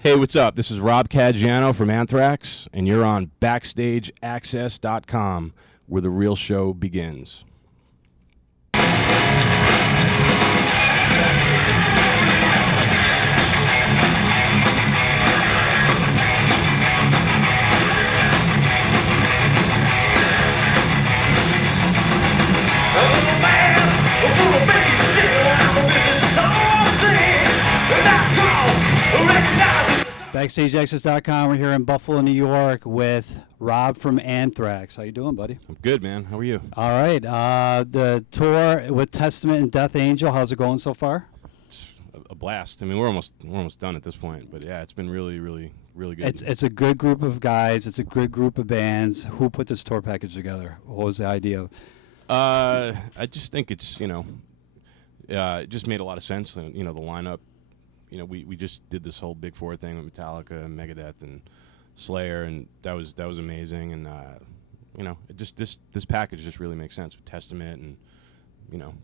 Hey, what's up? This is Rob Caggiano from Anthrax, and you're on BackstageAxxess.com, where the real show begins. BackstageAxxess.com. We're here in Buffalo, New York with Rob from Anthrax. How you doing, buddy? I'm good, man. How are you? All right. The tour with Testament and Death Angel, how's it going so far? It's a blast. I mean, we're almost done at this point, but yeah, it's been really good. It's a good group of guys. It's a good group of bands. Who put this tour package together? What was the idea? I just think it's it just made a lot of sense. The lineup. We just did this whole Big Four thing with Metallica and Megadeth and Slayer, and that was amazing. And it just this package just really makes sense with Testament, and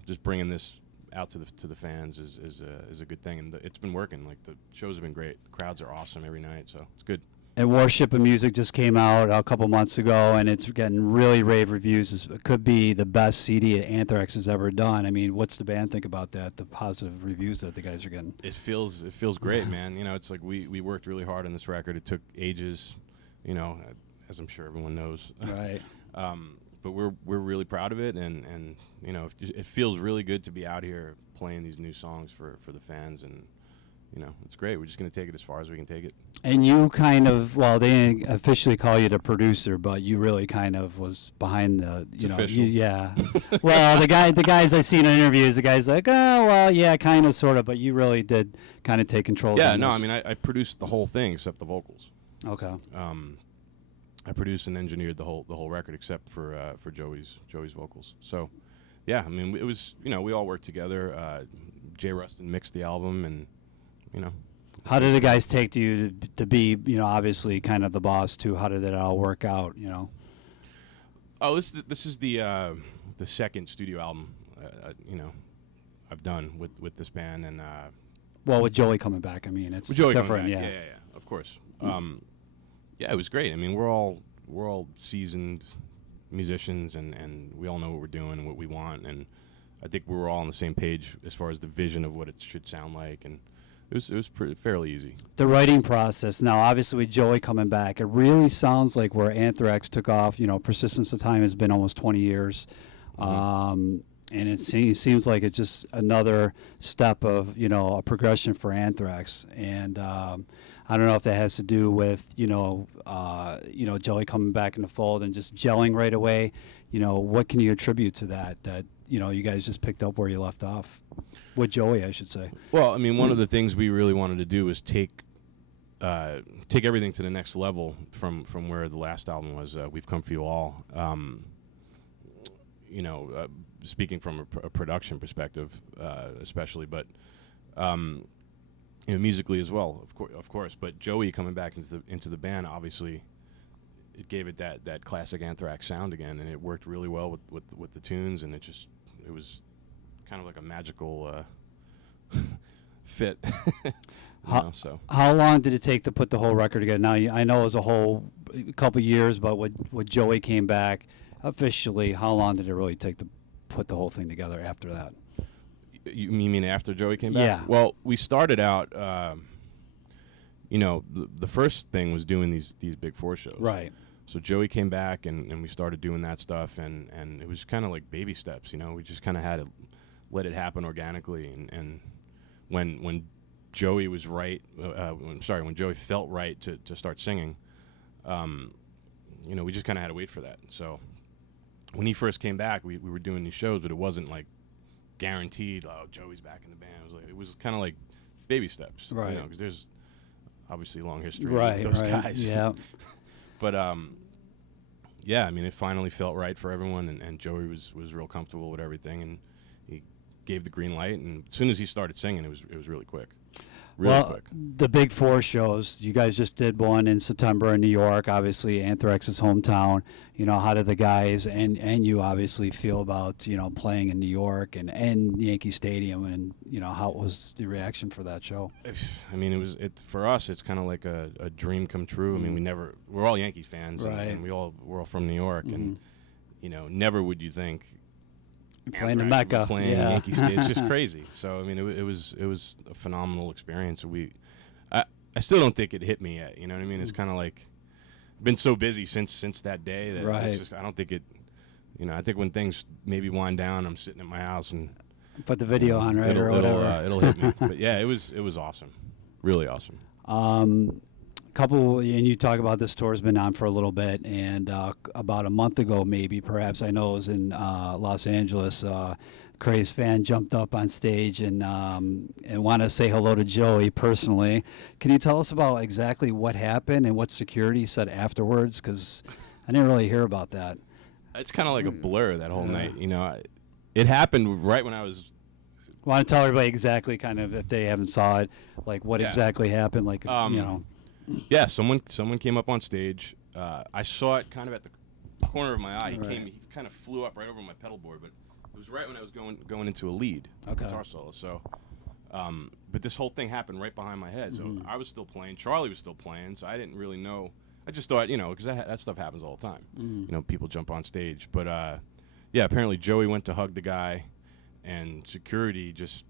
just bringing this out to the fans is a good thing. And it's been working. Like, the shows have been great. The crowds are awesome every night, so it's good. And Worship of Music just came out a couple months ago, and it's getting really rave reviews. It could be the best CD that Anthrax has ever done. I mean, what's the band think about that, the positive reviews that the guys are getting? It feels great, man. It's like we worked really hard on this record. It took ages, as I'm sure everyone knows. Right. But we're really proud of it, and it feels really good to be out here playing these new songs for the fans, and it's great. We're just going to take it as far as we can take it. And you kind of, well, they didn't officially call you the producer, but you really kind of was behind the, official. Yeah. Well, the guys I seen in interviews, the guys like, oh, well, yeah, kind of, sort of, but you really did kind of take control. Yeah, no, I mean, I produced the whole thing except the vocals. Okay. I produced and engineered the whole record except for Joey's vocals. So, yeah, I mean, it was, we all worked together. Jay Rustin mixed the album, and How did the guys take to you to be, obviously kind of the boss too? How did it all work out, Oh, this is the second studio album, I've done with this band, and well, with Joey coming back, I mean, it's with Joey different, coming back. Yeah, of course. Yeah, it was great. I mean, we're all seasoned musicians, and we all know what we're doing and what we want, and I think we were all on the same page as far as the vision of what it should sound like, and it was fairly easy. The writing process now, obviously with Joey coming back, it really sounds like where Anthrax took off. Persistence of Time has been almost 20 years, and it seems like it's just another step of a progression for Anthrax. And I don't know if that has to do with Joey coming back in the fold and just gelling right away. What can you attribute to that you guys just picked up where you left off? With Joey, I should say. Well, I mean, one of the things we really wanted to do was take everything to the next level from where the last album was. We've Come For You All. Speaking from a production perspective, especially, but musically as well, of course. But Joey coming back into the band, obviously, it gave it that classic Anthrax sound again, and it worked really well with the tunes, and it was kind of like a magical fit. How long did it take to put the whole record together? Now, I know it was a couple years, but when Joey came back officially, how long did it really take to put the whole thing together after that? You mean after Joey came back? Yeah. Well, we started out, the first thing was doing these Big Four shows. Right. So Joey came back, and we started doing that stuff, and it was kind of like baby steps, we just kind of had to let it happen organically, and when Joey was right, when Joey felt right to start singing, we just kind of had to wait for that. So when he first came back, we were doing these shows, but it wasn't like guaranteed, oh, Joey's back in the band. It was kind of like baby steps, right? Because there's obviously a long history with those guys. Yeah. But yeah, I mean, it finally felt right for everyone, and Joey was real comfortable with everything, and he gave the green light, and as soon as he started singing, it was really quick. Well, quick. the Big Four shows, you guys just did one in September in New York, obviously Anthrax's hometown. You know, how did the guys and you obviously feel about, you know, playing in New York and Yankee Stadium, and, you know, how was the reaction for that show? I mean, for us, it's kind of like a dream come true. I mean, we're all Yankees fans, Right. and we're all from New York, Mm-hmm. and, you know, never would you think Playing the Anthrax would be Mecca. playing Yeah. Yankee Stadium. It's just crazy. So I mean, it was a phenomenal experience. I still don't think it hit me yet. You know what I mean? It's kind of like been so busy since that day that Right. it's just, I don't think it. You know, I think when things maybe wind down, I'm sitting at my house and Put the video on, right, or whatever. it'll hit me. But yeah, it was awesome, really awesome. Couple, and you talk about this tour's been on for a little bit, and about a month ago, maybe, perhaps, I know it was in Los Angeles. Craze fan jumped up on stage and wanted to say hello to Joey personally. Can you tell us about exactly what happened and what security said afterwards? Because I didn't really hear about that. It's kind of like a blur that whole night. You know, it happened right when I was. Want to tell everybody exactly, kind of, if they haven't saw it, like what Yeah. exactly happened, like you know. Yeah, someone came up on stage. I saw it kind of at the corner of my eye. He kind of flew up right over my pedal board, but it was right when I was going into a lead guitar solo. So, but this whole thing happened right behind my head. So I was still playing. Charlie was still playing. So I didn't really know. I just thought, you know, because that stuff happens all the time. You know, people jump on stage. But yeah, apparently Joey went to hug the guy, and security just,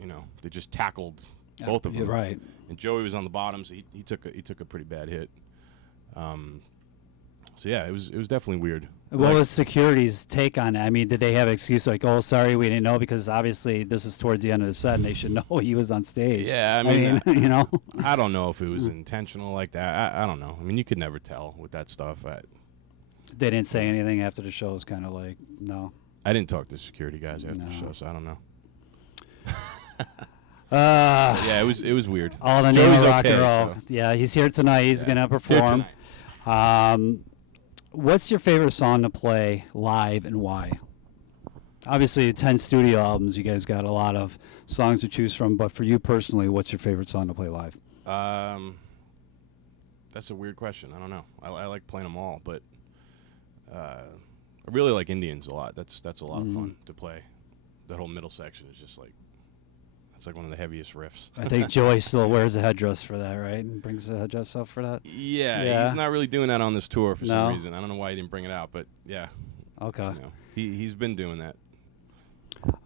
you know, they just tackled both of them. Yeah, right. And Joey was on the bottom, so he took a pretty bad hit. So yeah, it was definitely weird. What was security's take on it? I mean, did they have an excuse like, "Oh, sorry, we didn't know," because obviously this is towards the end of the set, and they should know he was on stage. Yeah, I mean, you know. I don't know if it was intentional like that. I don't know. I mean, you could never tell with that stuff. They didn't say anything after the show. It was kind of like, no. I didn't talk to security guys after the show, so I don't know. Yeah, it was weird. All the Joey's name of rock okay, and roll. so. Yeah, he's here tonight. He's gonna perform. What's your favorite song to play live and why? Obviously, 10 studio albums. You guys got a lot of songs to choose from. But for you personally, what's your favorite song to play live? That's a weird question. I don't know. I like playing them all, but I really like Indians a lot. That's a lot of fun to play. That whole middle section is just like, it's like one of the heaviest riffs. I think Joey still wears a headdress for that, right? And brings the headdress up for that. Yeah, he's not really doing that on this tour for No? some reason. I don't know why he didn't bring it out, but yeah. Okay. You know, he's been doing that.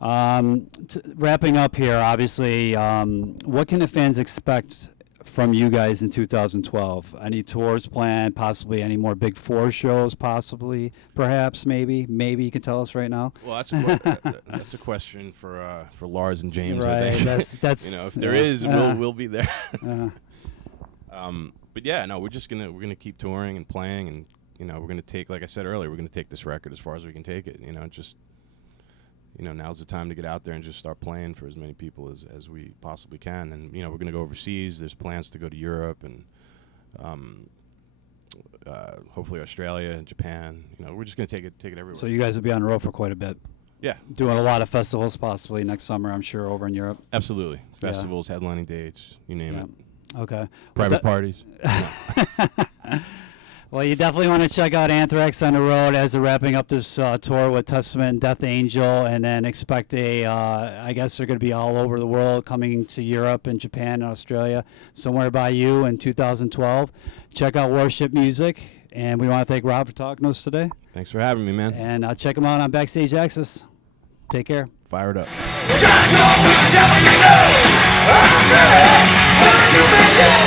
Wrapping up here, obviously, what can the fans expect from you guys in 2012? Any tours planned? Possibly any more Big Four shows? Possibly, perhaps, maybe you can tell us right now. Well, that's a question for Lars and James. Right. I think. That's you know, if there is, we'll be there. Uh, But yeah, no, we're gonna keep touring and playing, and you know, we're gonna take, like I said earlier, we're gonna take this record as far as we can take it. You know, just, you know, now's the time to get out there and just start playing for as many people as we possibly can. And you know, we're gonna go overseas. There's plans to go to Europe and hopefully Australia and Japan. You know, we're just gonna take it everywhere. so you guys will be on the road for quite a bit. Yeah, Doing a lot of festivals possibly next summer, I'm sure, over in Europe. absolutely. Festivals, headlining dates, you name it. Okay. Private parties. Well, you definitely want to check out Anthrax on the road as they're wrapping up this tour with Testament and Death Angel, and then expect I guess they're going to be all over the world, coming to Europe and Japan and Australia, somewhere by you in 2012. Check out Worship Music, and we want to thank Rob for talking to us today. Thanks for having me, man. And check them out on BackstageAxxess. Take care. Fire it up. You